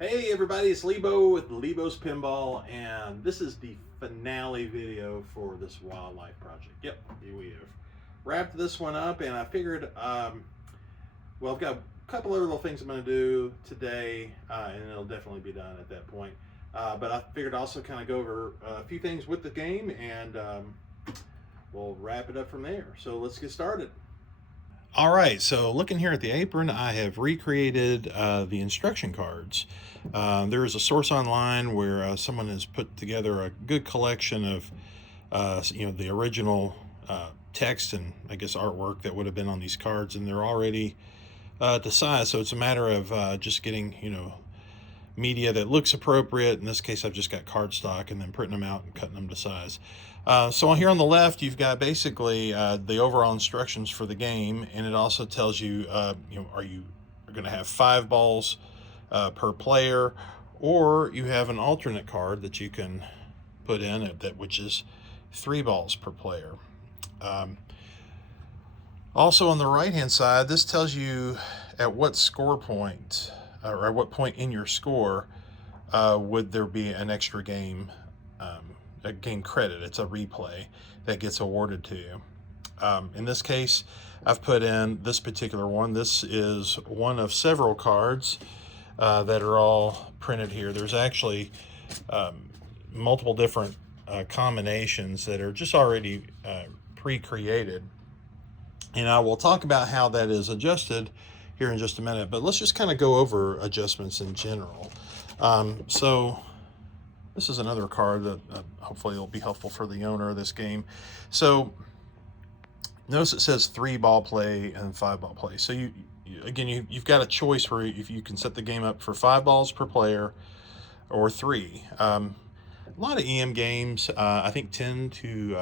Hey everybody, it's Lebo with Lebo's Pinball, and this is the finale video for this wildlife project. Yep, here we have wrapped this one up, and I figured, well, I've got a couple other little things I'm going to do today, and it'll definitely be done at that point. But I figured also kind of go over a few things with the game, and we'll wrap it up from there. So let's get started. All right, so looking here at the apron, I have recreated the instruction cards. There is a source online where someone has put together a good collection of, the original text and I guess artwork that would have been on these cards, and they're already to size. So it's a matter of just getting, media that looks appropriate. In this case, I've just got cardstock and then printing them out and cutting them to size. So here on the left, you've got basically the overall instructions for the game, and it also tells you, are you going to have 5 balls per player, or you have an alternate card that you can put in which is 3 balls per player. Also on the right hand side, this tells you at what score point or at what point in your score would there be an extra game, a game credit. It's a replay that gets awarded to you. In this case, I've put in this particular one. This is one of several cards that are all printed here. There's actually multiple different combinations that are just already pre-created, and I will talk about how that is adjusted here in just a minute, but let's just kind of go over adjustments in general. So this is another card that hopefully will be helpful for the owner of this game. So notice it says 3 ball play and 5 ball play. So you've got a choice where if you can set the game up for 5 balls per player or 3. A lot of EM games I think tend to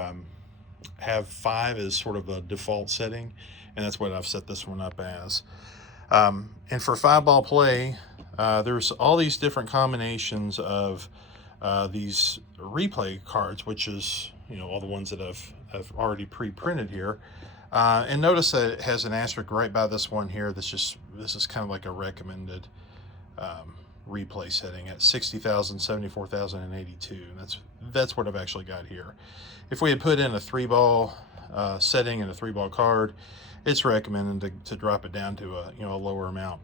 have 5 as sort of a default setting, and that's what I've set this one up as. And for 5 ball play, there's all these different combinations of these replay cards, which is all the ones that I've already pre-printed here. And notice that it has an asterisk right by this one here. This is kind of like a recommended replay setting at 60,000, 74,000, and 82. And that's what I've actually got here. If we had put in a 3 ball setting and a 3 ball card, it's recommended to drop it down to a lower amount.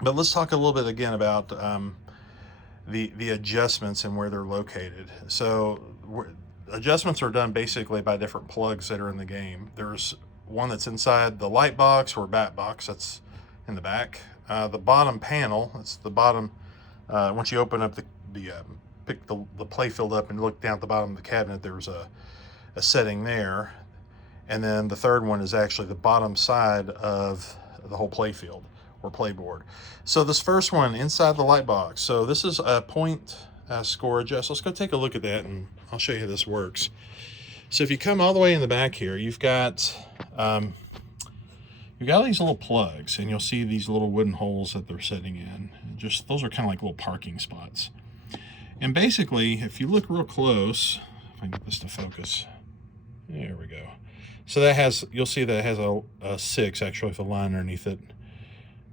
But let's talk a little bit again about the adjustments and where they're located. So adjustments are done basically by different plugs that are in the game. There's one that's inside the light box or bat box, that's in the back. The bottom panel, that's the bottom, once you open up pick the play field up and look down at the bottom of the cabinet, there's a setting there. And then the third one is actually the bottom side of the whole play field or playboard. So this first one inside the light box, so this is a point score adjust. Let's go take a look at that and I'll show you how this works. So if you come all the way in the back here, you've got all these little plugs, and you'll see these little wooden holes that they're sitting in. Just those are kind of like little parking spots. And basically, if you look real close, if I can get this to focus, there we go. So you'll see that it has a 6 actually with a line underneath it.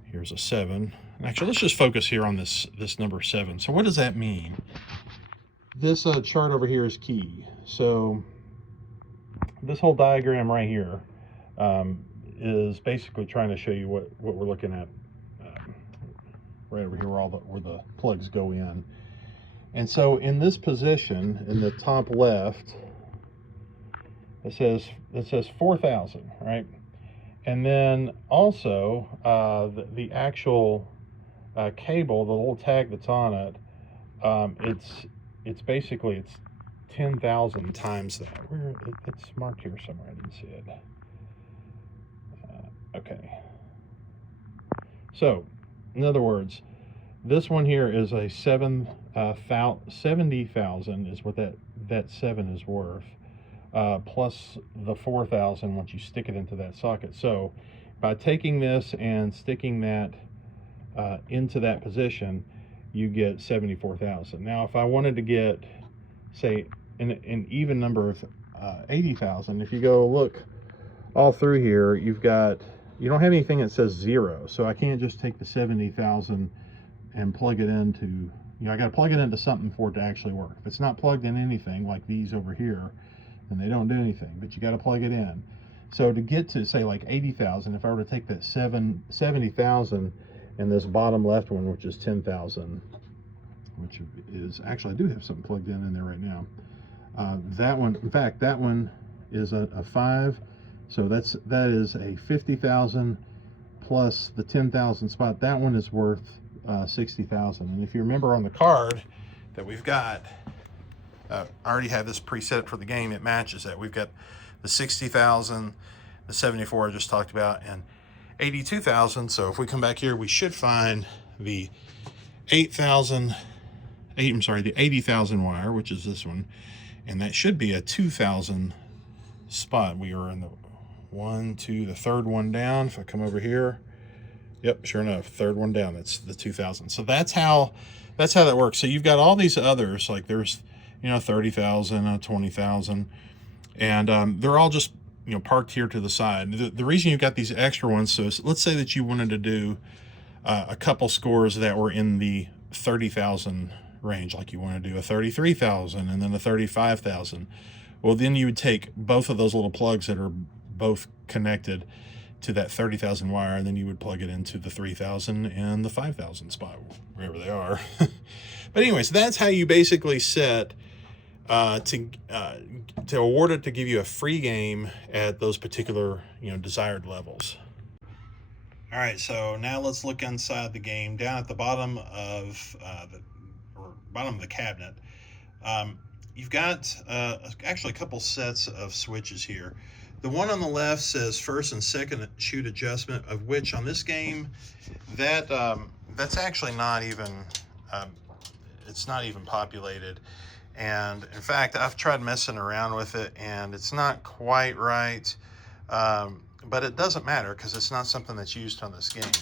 Here's a 7. Actually, let's just focus here on this number 7. So what does that mean? This chart over here is key. So this whole diagram right here is basically trying to show you what we're looking at right over here where the plugs go in. And so in this position, in the top left, it says 4,000, right? And then also the actual cable, the little tag that's on it, it's basically 10,000 times that. It's marked here somewhere. I didn't see it. Okay. So, in other words, this one here is a 70,000 is what that 7 is worth. Plus the 4,000 once you stick it into that socket. So by taking this and sticking that into that position, you get 74,000. Now if I wanted to get, say, an even number of 80,000, if you go look all through here, you don't have anything that says 0, so I can't just take the 70,000 and plug it into, you know, I got to plug it into something for it to actually work. If it's not plugged in anything like these over here, then they don't do anything, but you got to plug it in. So to get to say like 80,000, if I were to take that 70,000 and this bottom left one, which is 10,000, which is actually, I do have something plugged in there right now. That one, in fact, that one is a 5, so that is a 50,000 plus the 10,000 spot. That one is worth 60,000. And if you remember on the card that we've got, I already have this preset for the game. It matches that. We've got the 60,000, the 74 I just talked about, and 82,000. So if we come back here, we should find the 80,000 wire, which is this one, and that should be a 2,000 spot. We are in the the third one down. If I come over here, yep, sure enough, third one down, that's the 2,000. So that's how that works. So you've got all these others, like there's, you know, 30,000, 20,000, and they're all just, you know, parked here to the side. The reason you've got these extra ones, so let's say that you wanted to do a couple scores that were in the 30,000 range, like you want to do a 33,000 and then a 35,000. Well, then you would take both of those little plugs that are both connected to that 30,000 wire, and then you would plug it into the 3,000 and the 5,000 spot, wherever they are. But anyways, that's how you basically set to award it to give you a free game at those particular, you know, desired levels. All right, so now let's look inside the game. Down at the bottom of the cabinet, you've got actually a couple sets of switches here. The one on the left says first and second shoot adjustment, of which on this game, that's actually not even it's not even populated. And in fact, I've tried messing around with it, and it's not quite right. But it doesn't matter because it's not something that's used on this game.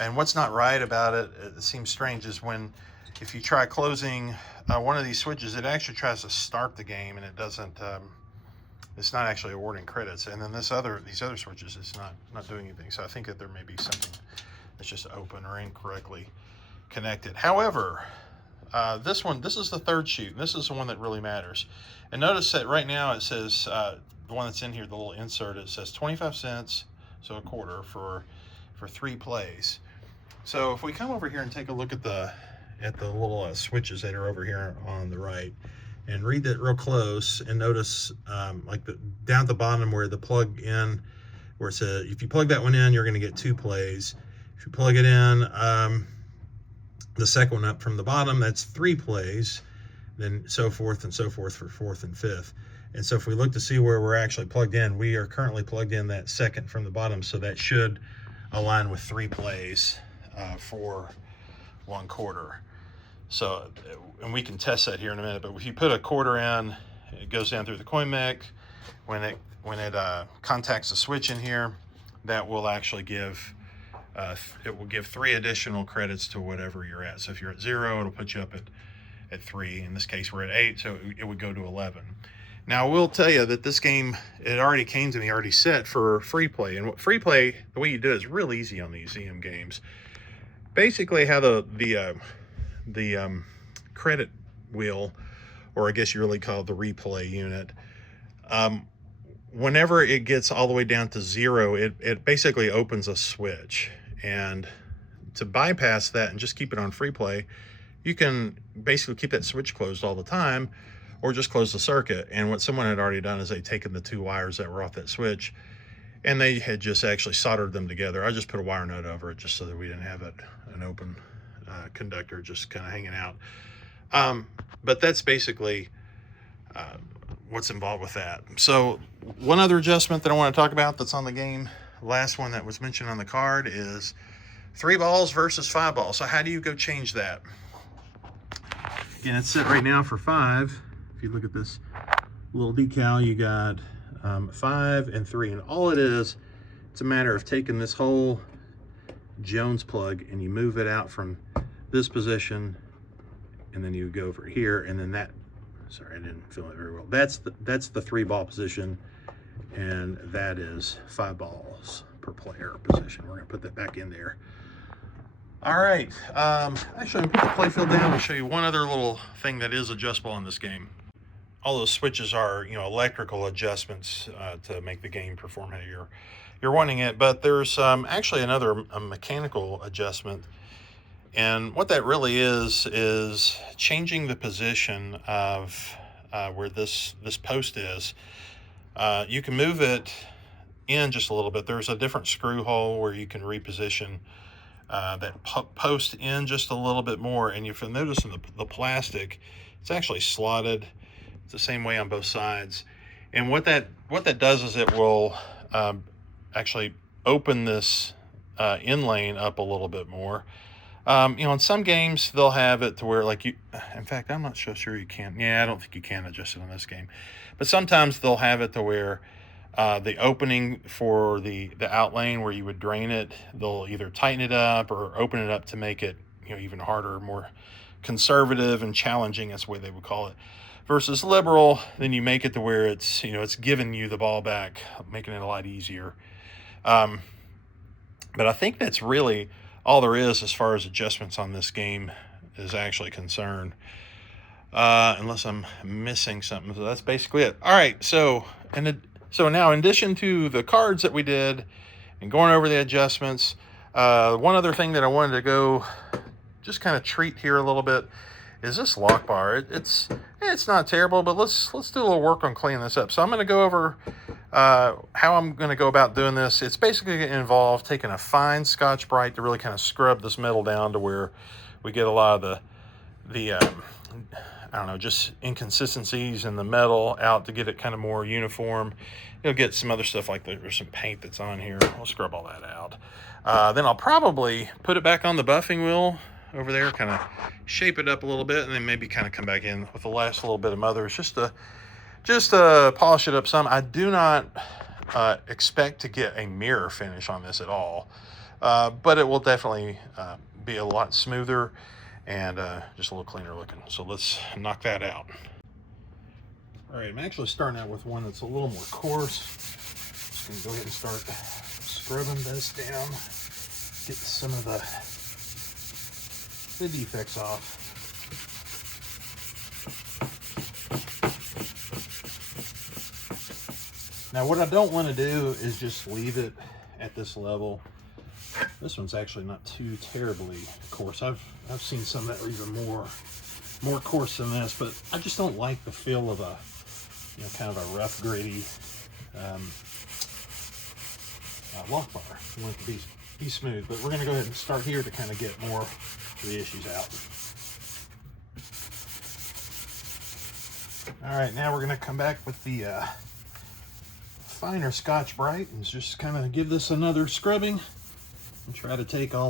And what's not right about it, it seems strange, is if you try closing one of these switches, it actually tries to start the game, and it doesn't. It's not actually awarding credits. And then these other switches, it's not doing anything. So I think that there may be something that's just open or incorrectly connected. However, this is the third shoot, and this is the one that really matters. And notice that right now it says, the one that's in here, the little insert, it says 25 cents, so a quarter for 3 plays. So if we come over here and take a look at the little switches that are over here on the right, and read that real close, and notice like down at the bottom where the plug in, where it says if you plug that one in, you're going to get 2 plays. If you plug it in, the second one up from the bottom, that's 3 plays, then so forth and so forth for 4th and 5th. And so if we look to see where we're actually plugged in, we are currently plugged in that second from the bottom, so that should align with 3 plays for 1 quarter. So, and we can test that here in a minute, but if you put a quarter in, it goes down through the coin mech. When it contacts the switch in here, that will actually give it will give 3 additional credits to whatever you're at. So if you're at 0, it'll put you up at 3. In this case, we're at 8, so it would go to 11. Now, I will tell you that this game, it already came to me already set for free play. And what free play, the way you do it is real easy on these EM games. Basically, how the credit wheel, or I guess you really call it the replay unit, whenever it gets all the way down to 0, it basically opens a switch. And to bypass that and just keep it on free play, you can basically keep that switch closed all the time, or just close the circuit. And what someone had already done is they'd taken the 2 wires that were off that switch, and they had just actually soldered them together. I just put a wire nut over it just so that we didn't have an open conductor just kind of hanging out. But that's basically what's involved with that. So one other adjustment that I want to talk about that's on the game, last one that was mentioned on the card, is 3 balls versus 5 balls. So how do you go change that? Again, it's set right now for 5. If you look at this little decal, you got 5 and 3, and all it is, it's a matter of taking this whole Jones plug and you move it out from this position, and then you go over here, and then that, sorry, I didn't feel it very well. That's the 3 ball position, and that is 5 balls per player position. We're gonna put that back in there. All right. Actually, I'm going to put the playfield down and show you one other little thing that is adjustable in this game. All those switches are, electrical adjustments to make the game perform how you're wanting it. But there's actually another a mechanical adjustment, and what that really is changing the position of where this post is. You can move it in just a little bit. There's a different screw hole where you can reposition that post in just a little bit more, and if you'll notice in the plastic, it's actually slotted. It's the same way on both sides, and what that does is it will actually open this in lane up a little bit more. In some games they'll have it to where, like, in fact, I'm not so sure you can. Yeah, I don't think you can adjust it on this game, but sometimes they'll have it to where the opening for the out lane where you would drain it, they'll either tighten it up or open it up to make it even harder, more conservative and challenging. That's the way they would call it. Versus liberal, then you make it to where it's giving you the ball back, making it a lot easier. But I think that's really all there is as far as adjustments on this game is actually concerned. Unless I'm missing something. So that's basically it. All right, so now, in addition to the cards that we did and going over the adjustments, one other thing that I wanted to go just kind of treat here a little bit is this lock bar. It's not terrible, but let's do a little work on cleaning this up. So I'm going to go over how I'm going to go about doing this. It's basically going to involve taking a fine Scotch-Brite to really kind of scrub this metal down to where we get a lot of the I don't know, just inconsistencies in the metal out to get it kind of more uniform. You'll get some other stuff like there's some paint that's on here. I'll scrub all that out. Then I'll probably put it back on the buffing wheel over there, kind of shape it up a little bit, and then maybe kind of come back in with the last little bit of mothers just to polish it up some. I do not expect to get a mirror finish on this at all, but it will definitely be a lot smoother and just a little cleaner looking. So let's knock that out. All right, I'm actually starting out with one that's a little more coarse. Just gonna go ahead and start scrubbing this down, get some of the defects off. Now what I don't want to do is just leave it at this level. This one's actually not too terribly coarse. I've seen some that are even more coarse than this, but I just don't like the feel of a kind of a rough, gritty lock bar. I want it to be smooth, but we're going to go ahead and start here to kind of get more of the issues out. All right, now we're going to come back with the finer Scotch-Brite and just kind of give this another scrubbing and try to take some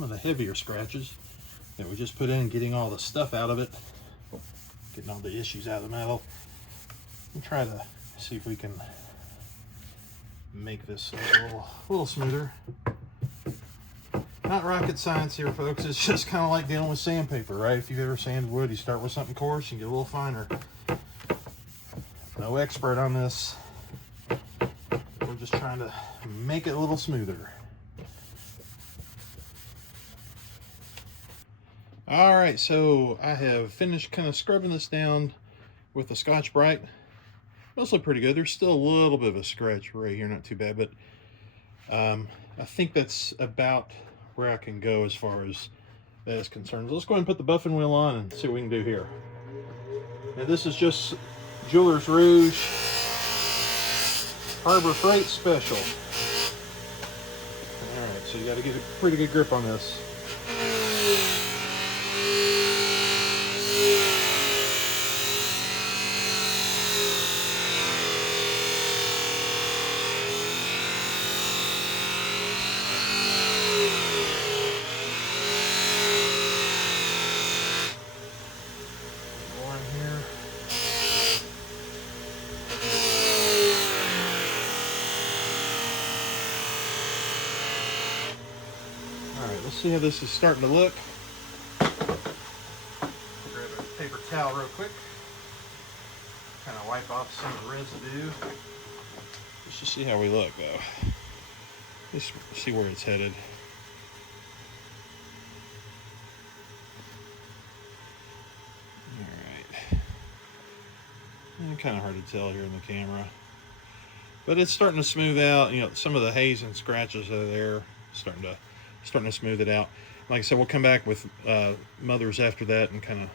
of the heavier scratches that we just put in, getting all the stuff out of it, getting all the issues out of the metal, and try to see if we can make this a little smoother. Not rocket science here, folks. It's just kind of like dealing with sandpaper, right? If you've ever sanded wood, you start with something coarse and get a little finer. No expert on this. We're just trying to make it a little smoother. All right, so I have finished kind of scrubbing this down with the Scotch-Brite. Mostly pretty good. There's still a little bit of a scratch right here, not too bad, but I think that's about where I can go as far as that is concerned. So let's go ahead and put the buffing wheel on and see what we can do here. Now this is just Jeweler's Rouge Harbor Freight Special. All right, so you got to get a pretty good grip on this. Let's see how this is starting to look. Grab a paper towel real quick. Kind of wipe off some of the residue. Let's just see how we look though. Let's see where it's headed. Kind of hard to tell here in the camera, but it's starting to smooth out. Some of the haze and scratches that are there, starting to smooth it out. Like I said, we'll come back with mothers after that and kind of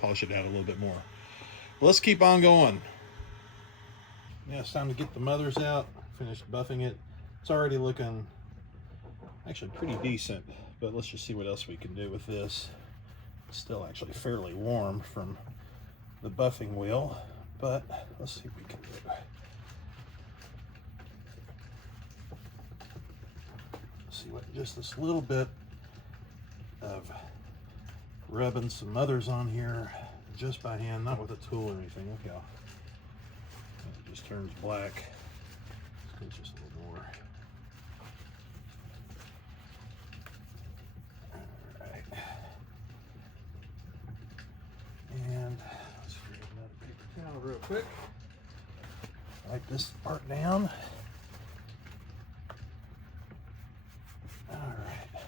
polish it out a little bit more. But let's keep on going. Yeah, it's time to get the mothers out. Finished buffing it. It's already looking actually pretty decent, but let's just see what else we can do with this. It's still actually fairly warm from the buffing wheel, but let's see what we can do. Let's see what just this little bit of rubbing some mothers on here just by hand, not with a tool or anything. Look how it just turns black. It's just a little more. All right. And let's grab another paper towel real quick. Wipe this part down. All right.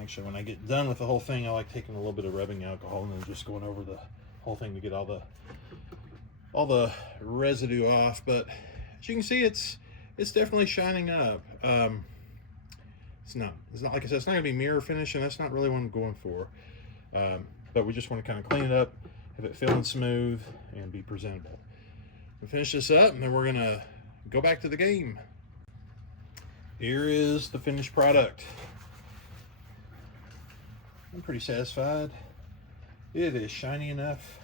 Actually, when I get done with the whole thing, I like taking a little bit of rubbing alcohol and then just going over the whole thing to get all the residue off. But as you can see, it's definitely shining up. It's not like I said, it's not gonna be mirror finish, and that's not really what I'm going for. But we just want to kind of clean it up, have it feeling smooth, and be presentable. We'll finish this up, and then we're gonna go back to the game. Here is the finished product. I'm pretty satisfied. It is shiny enough,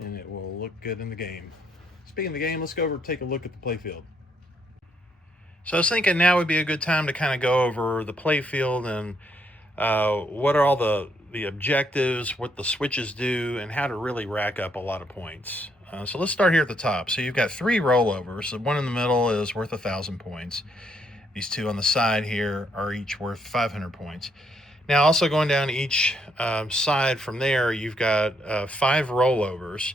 and it will look good in the game. Speaking of the game, let's go over and take a look at the playfield. So I was thinking now would be a good time to kind of go over the playfield and what are all the objectives, what the switches do, and how to really rack up a lot of points. So let's start here at the top. So you've got 3 rollovers. The one in the middle is worth 1,000 points. These 2 on the side here are each worth 500 points. Now also going down each side from there, you've got 5 rollovers.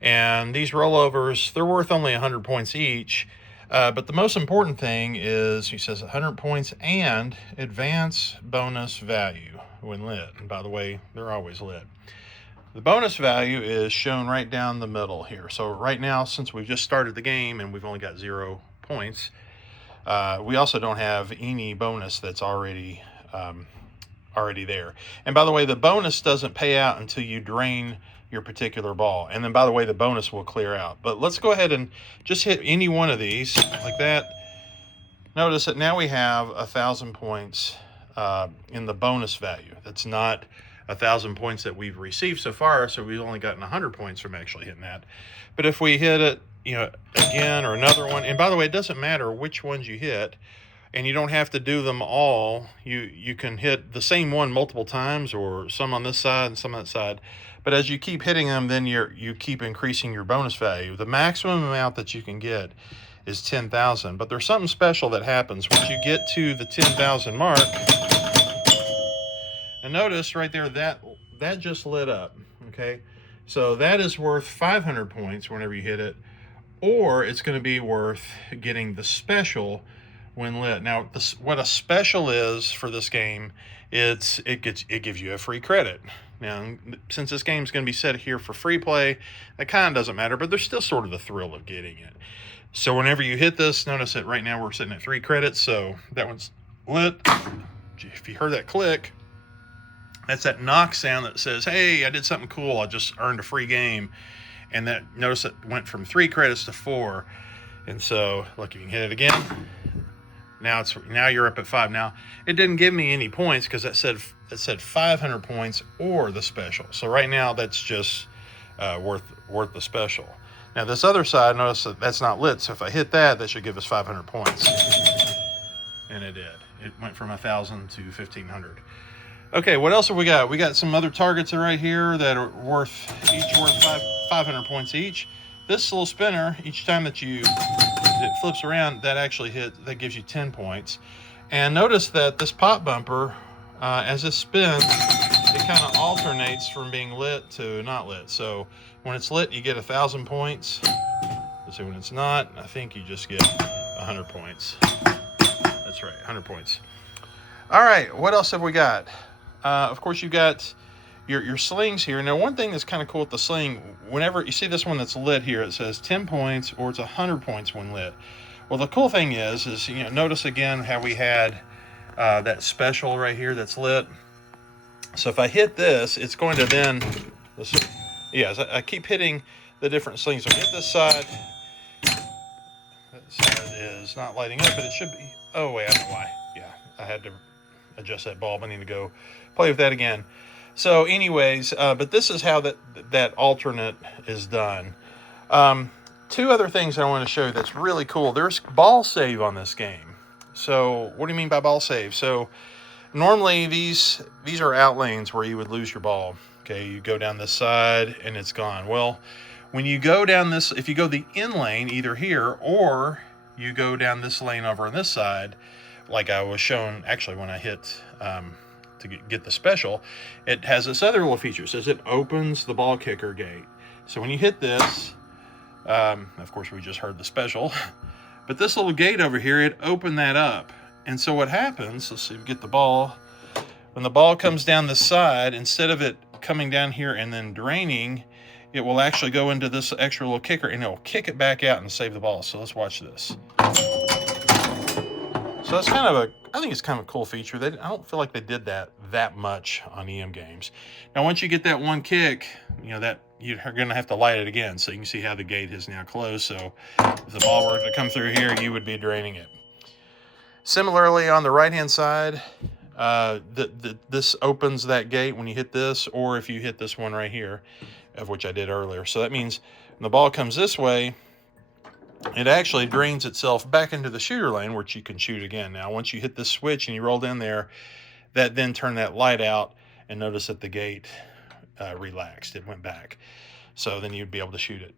And these rollovers, they're worth only 100 points each. But the most important thing is, he says 100 points and advance bonus value when lit. And by the way, they're always lit. The bonus value is shown right down the middle here. So right now, since we've just started the game and we've only got 0 points, we also don't have any bonus that's already there. And by the way, the bonus doesn't pay out until you drain your particular ball. And then by the way, the bonus will clear out. But let's go ahead and just hit any one of these like that. Notice that now we have 1,000 points in the bonus value. That's not 1,000 points that we've received so far, so we've only gotten 100 points from actually hitting that. But if we hit it, again, or another one, and by the way, it doesn't matter which ones you hit, and you don't have to do them all. You can hit the same one multiple times, or some on this side and some on that side. But as you keep hitting them, then you keep increasing your bonus value. The maximum amount that you can get is 10,000. But there's something special that happens once you get to the 10,000 mark. And notice right there, that just lit up, okay? So that is worth 500 points whenever you hit it, or it's going to be worth getting the special when lit. Now, what a special is for this game, it gives you a free credit. Now, since this game's going to be set here for free play, that kind of doesn't matter, but there's still sort of the thrill of getting it. So whenever you hit this, notice that right now we're sitting at 3 credits, so that one's lit. If you heard that click, that's that knock sound that says, hey, I did something cool, I just earned a free game. And that, notice it went from 3 credits to 4. And so, look, you can hit it again. Now you're up at 5. Now, it didn't give me any points because it said 500 points or the special. So right now, that's just worth the special. Now this other side, notice that that's not lit. So if I hit that, that should give us 500 points. And it did. It went from 1,000 to 1,500. Okay, what else have we got? We got some other targets right here that are worth 500 points each. This little spinner, each time that it flips around, that gives you 10 points. And notice that this pop bumper, as it spins, it kind of alternates from being lit to not lit. So when it's lit, you get 1,000 points. So when it's not, I think you just get 100 points. That's right, 100 points. All right, what else have we got? Of course, you've got your slings here. Now, one thing that's kind of cool with the sling, whenever you see this one that's lit here, it says 10 points or it's 100 points when lit. Well, the cool thing is you know, notice again how we had that special right here that's lit. So if I hit this, it's going to then, yes, I keep hitting the different slings. So hit this side. That side is not lighting up, but it should be. Oh wait, I know why. Yeah, I had to adjust that bulb. I need to go play with that again. So anyways, but this is how that alternate is done. Two other things I want to show you that's really cool. There's ball save on this game. So what do you mean by ball save? So normally these are out lanes where you would lose your ball. Okay, you go down this side and it's gone. Well, when you go down this, if you go the in lane, either here or you go down this lane over on this side, like I was shown actually when I hit to get the special, it has this other little feature. It says it opens the ball kicker gate. So when you hit this, of course we just heard the special, but this little gate over here, it opened that up. And so what happens, let's see if we get the ball. When the ball comes down the side, instead of it coming down here and then draining, it will actually go into this extra little kicker and it'll kick it back out and save the ball. So let's watch this. So that's kind of I think it's kind of a cool feature. I don't feel like they did that much on EM games. Now, once you get that one kick, you know, that you're going to have to light it again. So you can see how the gate is now closed. So if the ball were to come through here, you would be draining it. Similarly, on the right-hand side, this opens that gate when you hit this, or if you hit this one right here, of which I did earlier. So that means when the ball comes this way, it actually drains itself back into the shooter lane, which you can shoot again. Now, once you hit this switch and you rolled in there, that then turned that light out, and notice that the gate relaxed. It went back. So then you'd be able to shoot it.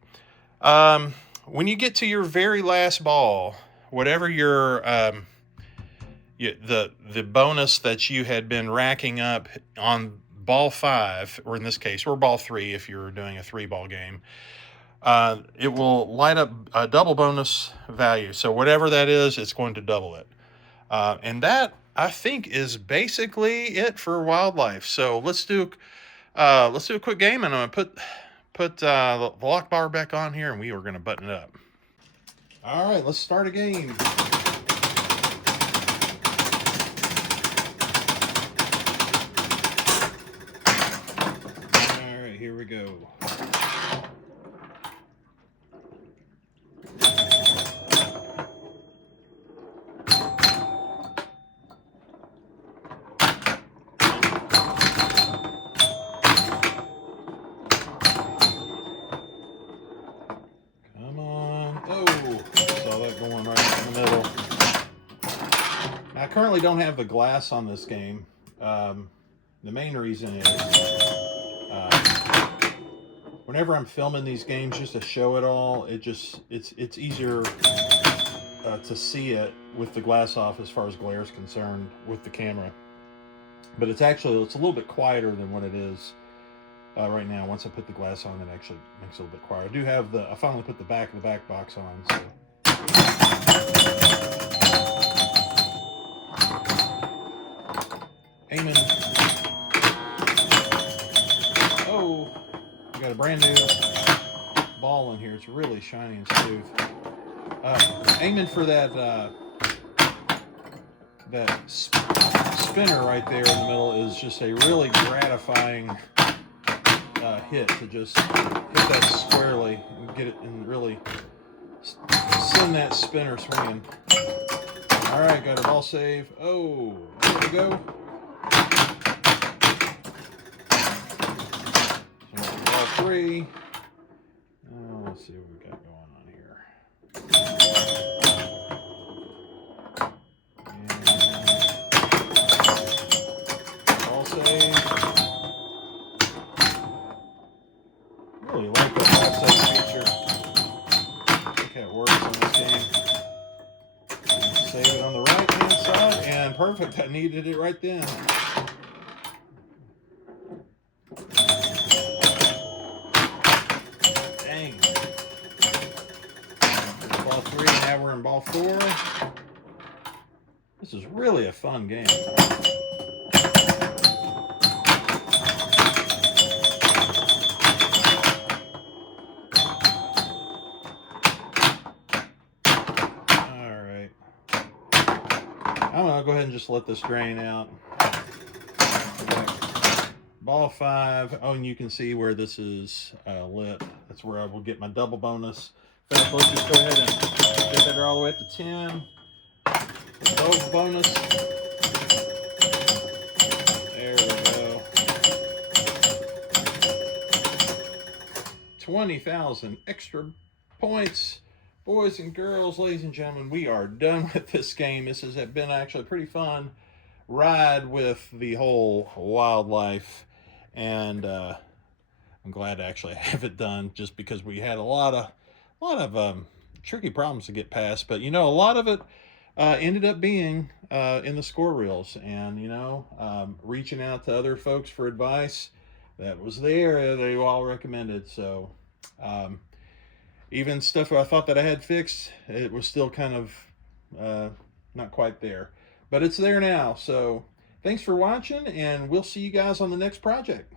When you get to your very last ball, whatever your the bonus that you had been racking up on ball 5, or in this case, or ball 3 if you're doing a 3-ball game, it will light up a double bonus value. So whatever that is, it's going to double it. And that, I think, is basically it for wildlife. So let's do a quick game, and I'm going to put the lock bar back on here, and we are going to button it up. All right, let's start a game. All right, here we go. I currently don't have the glass on this game. The main reason is whenever I'm filming these games just to show it all, it's easier to see it with the glass off as far as glare is concerned with the camera. But it's a little bit quieter than what it is right now. Once I put the glass on, it actually makes it a little bit quieter. I do have I finally put the back of the back box on, so. Aiming. Oh, I got a brand new ball in here. It's really shiny and smooth. Aiming for that spinner right there in the middle is just a really gratifying hit to just hit that squarely and get it and really send that spinner swinging. All right, got a ball save. Oh, there we go. Ball 3. Let's see what we got going on here. And ball save. Really like that ball save feature. Look how it works on this game. Save it on the right hand side, and perfect. I needed it right then. Dang. Ball 3, now we're in ball 4. This is really a fun game. go ahead and just let this drain out. Ball 5. Oh, and you can see where this is lit. That's where I will get my double bonus. In fact, let's just go ahead and get that all the way up to 10. Double bonus. There we go. 20,000 extra points. Boys and girls, ladies and gentlemen, we are done with this game. This has been actually a pretty fun ride with the whole wildlife, and I'm glad to actually have it done, just because we had a lot of tricky problems to get past. But you know, a lot of it ended up being in the score reels, and you know, reaching out to other folks for advice that was there, they all recommended. So even stuff I thought that I had fixed, it was still kind of not quite there, but it's there now. So thanks for watching, and we'll see you guys on the next project.